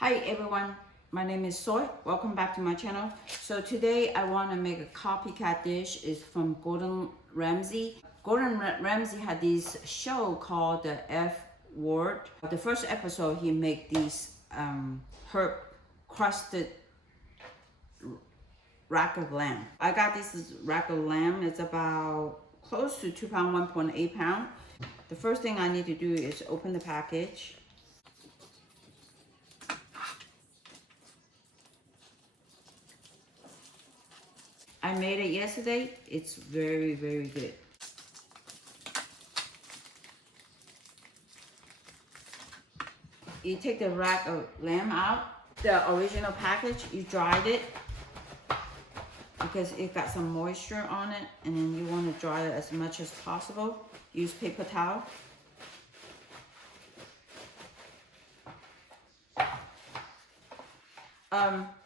Hi everyone, my name is Soy. Welcome back to my channel. So today I want to make a copycat dish. It's from Gordon Ramsay. Ramsay had this show called The F Word. The first episode he made these herb crusted rack of lamb. I got this rack of lamb. It's about close to 2 pound, 1.8 pound. The first thing I need to do is open the package. I made it yesterday. It's very, very good. You take the rack of lamb out, the original package, you dried it because it got some moisture on it, and then you want to dry it as much as possible. Use paper towel.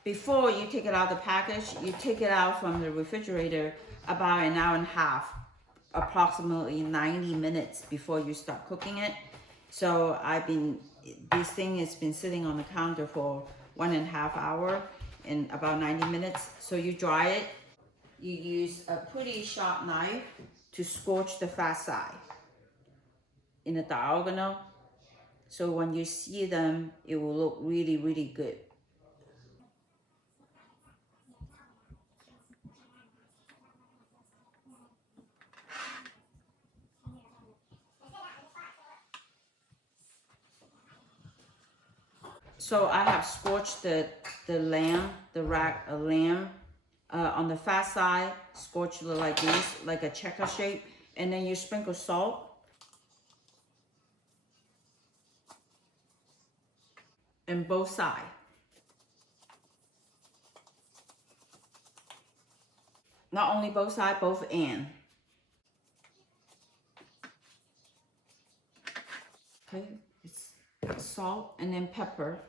Before you take it out of the package, you take it out from the refrigerator about an hour and a half, approximately 90 minutes before you start cooking it. So this thing has been sitting on the counter for 1.5 hours and about 90 minutes. So you dry it. You use a pretty sharp knife to scorch the fat side in a diagonal. So when you see them, it will look really, really good. So I have scorched the lamb, the rack of lamb on the fat side, scorched it like this, like a checker shape, and then you sprinkle salt. And both sides. Not only both sides, both ends. Okay, it's salt and then pepper.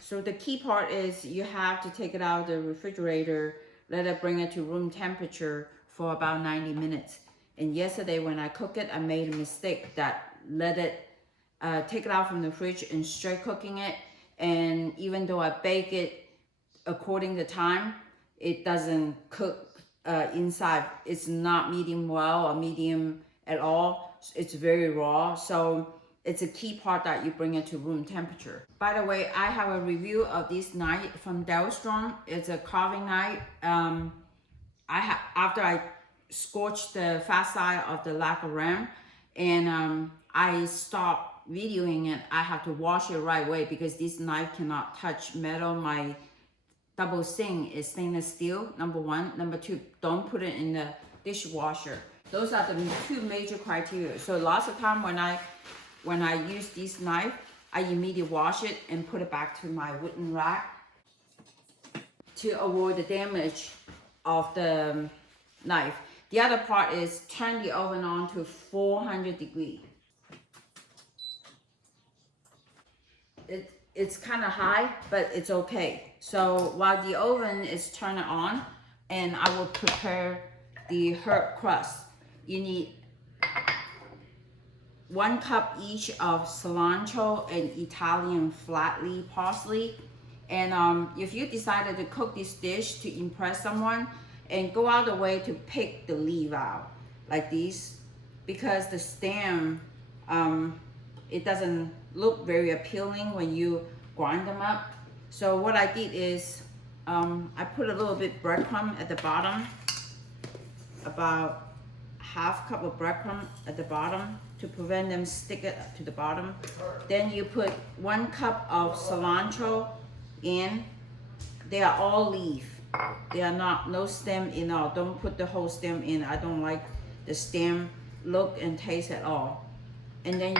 So the key part is you have to take it out of the refrigerator, let it bring it to room temperature for about 90 minutes. And yesterday when I cooked it, I made a mistake that take it out from the fridge and straight cooking it. And even though I bake it according to time, it doesn't cook inside. It's not medium well or medium at all. It's very raw. So it's a key part that you bring it to room temperature. By the way, I have a review of this knife from Dalstrong. It's a carving knife. After I scorched the fat side of the rack of lamb, and I stopped videoing it. I have to wash it right away because this knife cannot touch metal. My double sink is stainless steel, number one. Number two, don't put it in the dishwasher. Those are the two major criteria. So lots of time when I use this knife, I immediately wash it and put it back to my wooden rack to avoid the damage of the knife. The other part is turn the oven on to 400 degrees. It's kind of high, but it's okay. So while the oven is turned on, and I will prepare the herb crust. You need 1 cup each of cilantro and Italian flat leaf parsley. And if you decided to cook this dish to impress someone, and go out of the way to pick the leaf out like this, because the stem, it doesn't look very appealing when you grind them up. So what I did is I put a little bit breadcrumb at the bottom, about ½ cup of breadcrumb at the bottom to prevent them stick it to the bottom. Then you put 1 cup of cilantro in. They are all leaf. They are no stem in all. Don't put the whole stem in. I don't like the stem look and taste at all. And then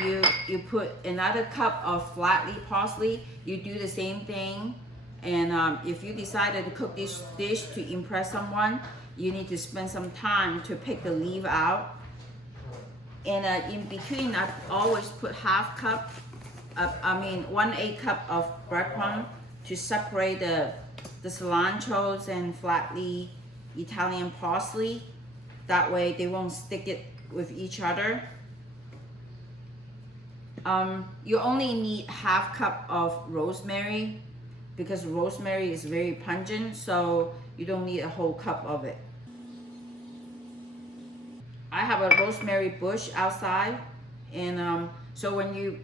you put another cup of flat leaf parsley. You do the same thing. And if you decided to cook this dish to impress someone, you need to spend some time to pick the leaf out. And in between, I always put 1/8 cup of breadcrumb to separate the cilantros and flat leaf Italian parsley. That way they won't stick it with each other. You only need ½ cup of rosemary because rosemary is very pungent, so you don't need a whole cup of it. I have a rosemary bush outside, and so when you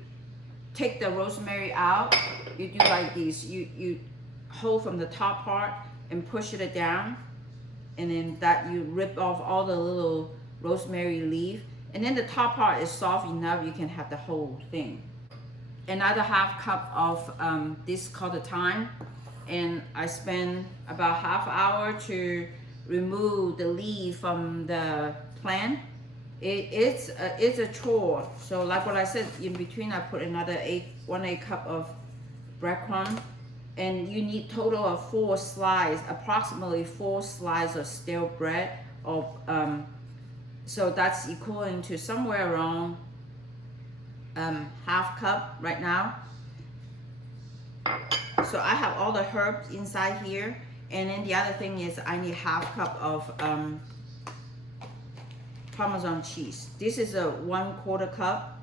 take the rosemary out, you do like this. You hold from the top part and push it down, and then that you rip off all the little rosemary leaf, and then the top part is soft enough you can have the whole thing. Another ½ cup of this called the thyme, and I spend about ½ hour to remove the leaf from the plant. It's a chore. So like what I said, in between I put another 1/8 cup of breadcrumb, and you need total of 4 slices, approximately 4 slices of stale bread, or so that's equivalent to somewhere around ½ cup right now. So I have all the herbs inside here, and then the other thing is I need ½ cup of Parmesan cheese. This is a 1/4 cup.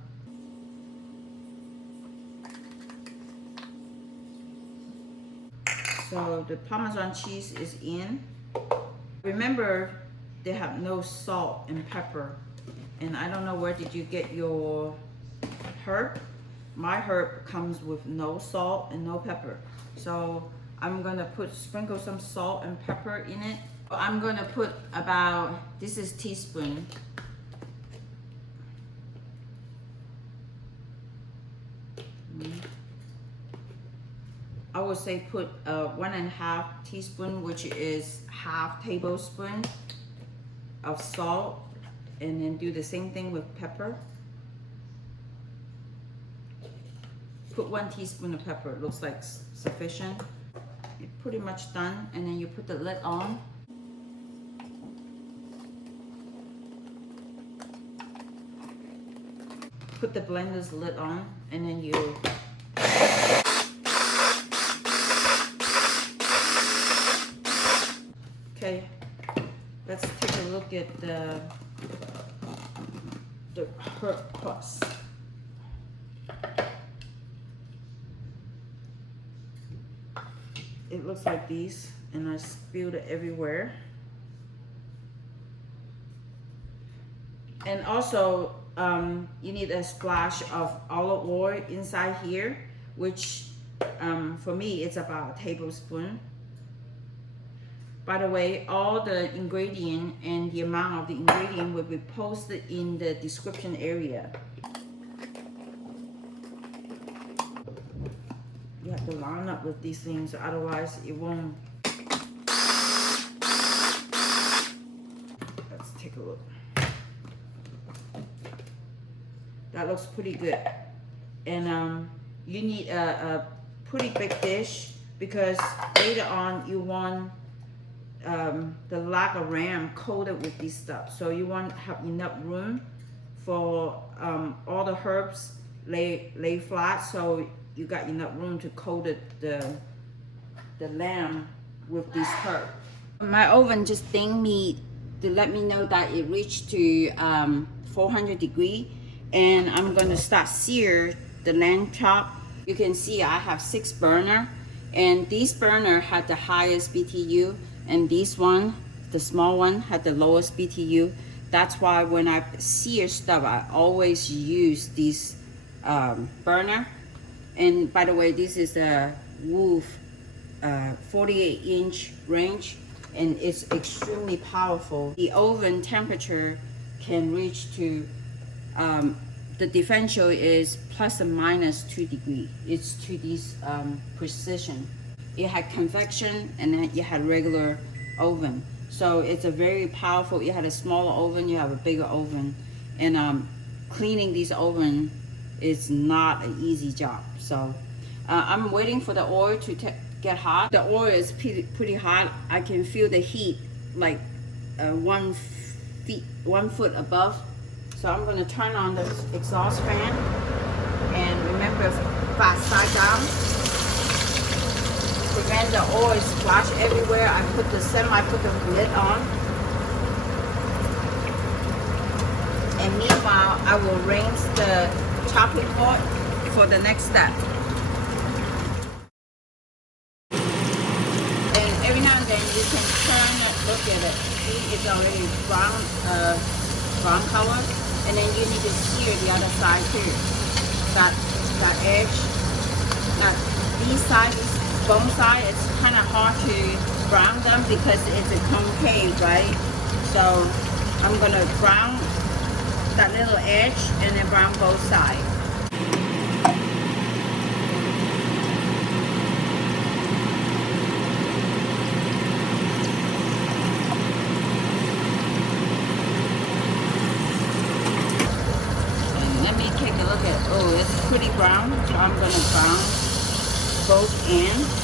So the Parmesan cheese is in. Remember, they have no salt and pepper, and I don't know where did you get your herb. My herb comes with no salt and no pepper, so I'm gonna sprinkle some salt and pepper in it. I'm gonna put about, this is teaspoon. I would say put 1½ teaspoon, which is ½ tablespoon of salt, and then do the same thing with pepper. Put 1 teaspoon of pepper, it looks like sufficient. You're pretty much done, and then you put the lid on. Put the blender's lid on, and then you okay, let's take a look at the herb crust. It looks like this, and I spilled it everywhere. And also, you need a splash of olive oil inside here, which for me it's about a tablespoon. By the way, all the ingredient and the amount of the ingredient will be posted in the description area. You have to line up with these things, otherwise it won't. Let's take a look. That looks pretty good. And you need a pretty big dish, because later on you want the leg of ram coated with this stuff. So you want to have enough room for all the herbs lay flat, so you got enough room to coat the lamb with this herb. My oven just dinged me to let me know that it reached to 400 degrees, and I'm going to start sear the lamb chop. You can see I have 6 burner, and this burner had the highest BTU, and this one, the small one, had the lowest BTU. That's why when I sear stuff, I always use this burner. And by the way, this is a Wolf 48-inch range, and it's extremely powerful. The oven temperature can reach to, the differential is ±2 degrees. It's to this precision. It had convection, and then it had regular oven. So it's a very powerful, you had a smaller oven, you have a bigger oven. And cleaning this oven is not an easy job. So I'm waiting for the oil to get hot. The oil is pretty hot. I can feel the heat like 1 foot above. So I'm gonna turn on the exhaust fan, and remember, fast side down. Prevent the oil splash everywhere. I put the lid on. Meanwhile, I will rinse the chopping board for the next step. And every now and then you can turn it, look at it. See, it's already brown color. And then you need to sear the other side too. That edge. Now these sides, bone side, it's kind of hard to brown them because it's a concave, right? So I'm gonna brown that little edge and then brown both sides. And let me take a look at, oh, it's pretty brown, so I'm gonna brown both ends.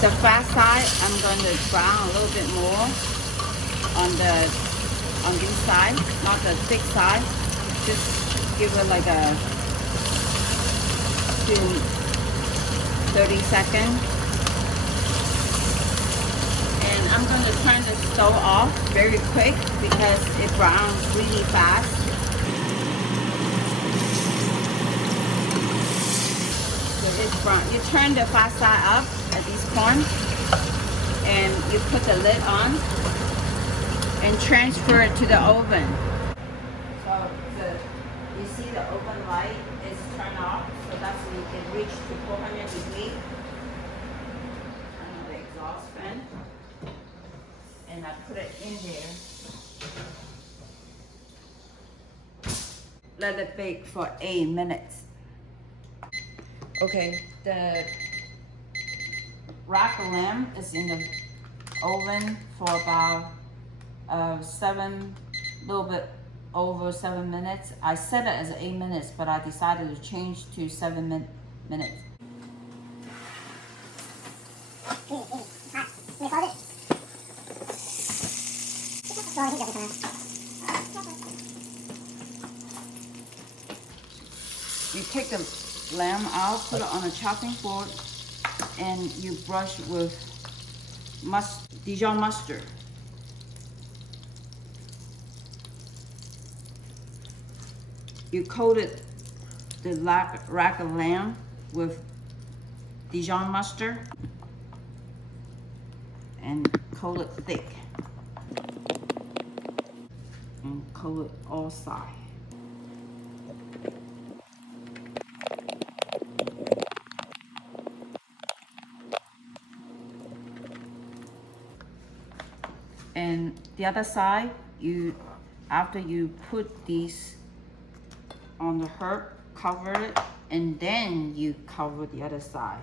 The fat side, I'm going to brown a little bit more on this side, not the thick side. Just give it like a 30 seconds. And I'm going to turn the stove off very quick because it browns really fast. So it's brown. You turn the fat side up at this point, and you put the lid on and transfer it to the oven. So you see the oven light is turned off, so that's when you can reach to 400 degrees. Turn on the exhaust fan, and I put it in there. Let it bake for 8 minutes. Okay, the rack of lamb is in the oven for about little bit over 7 minutes. I set it as 8 minutes, but I decided to change to 7 minutes. You take the lamb out, put it on a chopping board, and you brush with Dijon mustard. You coated the rack of lamb with Dijon mustard and coat it thick. And coat it all sides. And the other side, after you put these on the herb, cover it, and then you cover the other side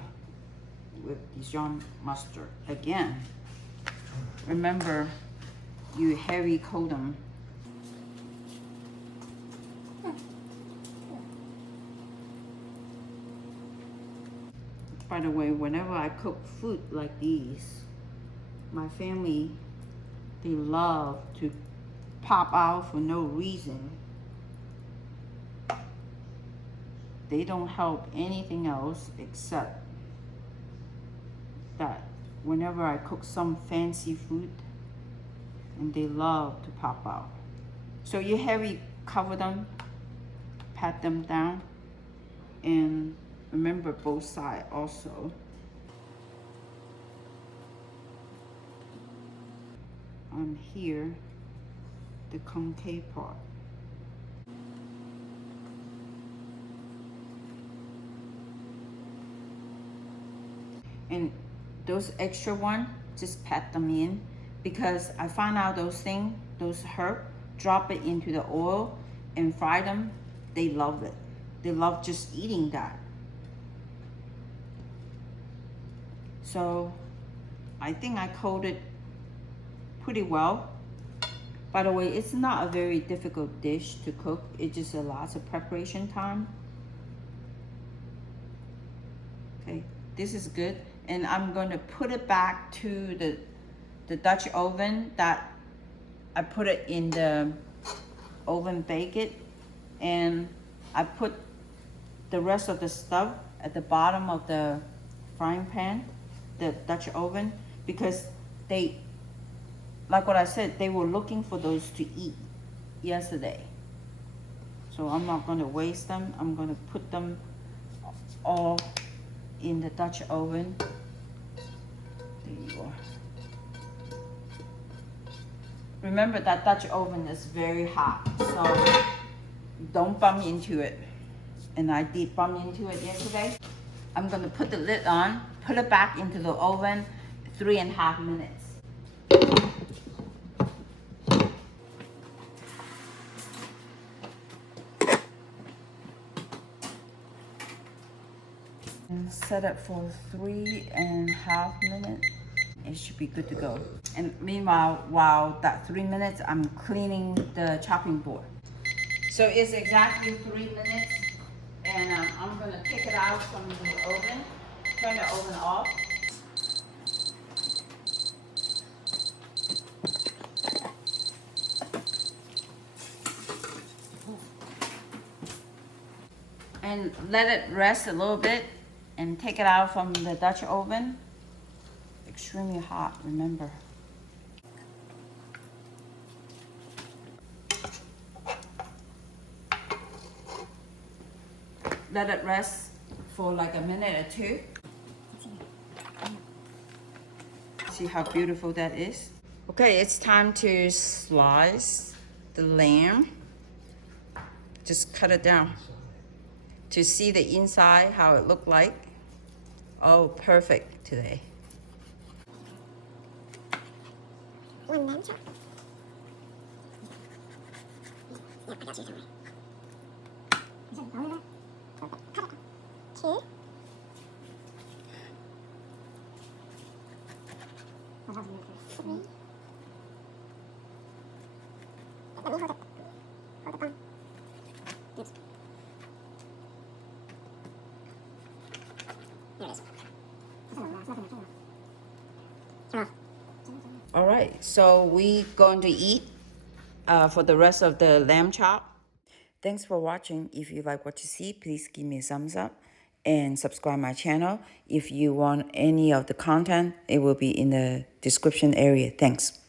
with Dijon mustard again. Remember, you heavy coat them. By the way, whenever I cook food like these, my family, they love to pop out for no reason. They don't help anything else except that whenever I cook some fancy food, and they love to pop out. So you heavy cover them, pat them down, and remember both sides also. On here, the concave part. And those extra one, just pat them in, because I found out those herb, drop it into the oil and fry them. They love it. They love just eating that. So I think I coated pretty well. By the way, it's not a very difficult dish to cook. It just a lots of preparation time. Okay, this is good. And I'm going to put it back to the Dutch oven that I put it in the oven, bake it, and I put the rest of the stuff at the bottom of the frying pan, the Dutch oven, because they, like what I said, they were looking for those to eat yesterday. So I'm not going to waste them. I'm going to put them all in the Dutch oven. There you are. Remember that Dutch oven is very hot, so don't bump into it. And I did bump into it yesterday. I'm going to put the lid on, put it back into the oven, 3.5 minutes. And set it for 3.5 minutes. It should be good to go. And meanwhile, while that 3 minutes, I'm cleaning the chopping board. So it's exactly 3 minutes, and I'm gonna take it out from the oven, turn the oven off. And let it rest a little bit and take it out from the Dutch oven. Extremely hot, remember. Let it rest for like a minute or two. See how beautiful that is? Okay, it's time to slice the lamb. Just cut it down to see the inside, how it looked like. Oh, perfect today. One lamb chop. Yeah, I got you, don't worry. Two. Three. Let me hold it. Hold it on. Oops. There it is. Turn off. All right, so we going to eat for the rest of the lamb chop. Thanks for watching. If you like what you see, please give me a thumbs up and subscribe my channel. If you want any of the content, it will be in the description area. Thanks.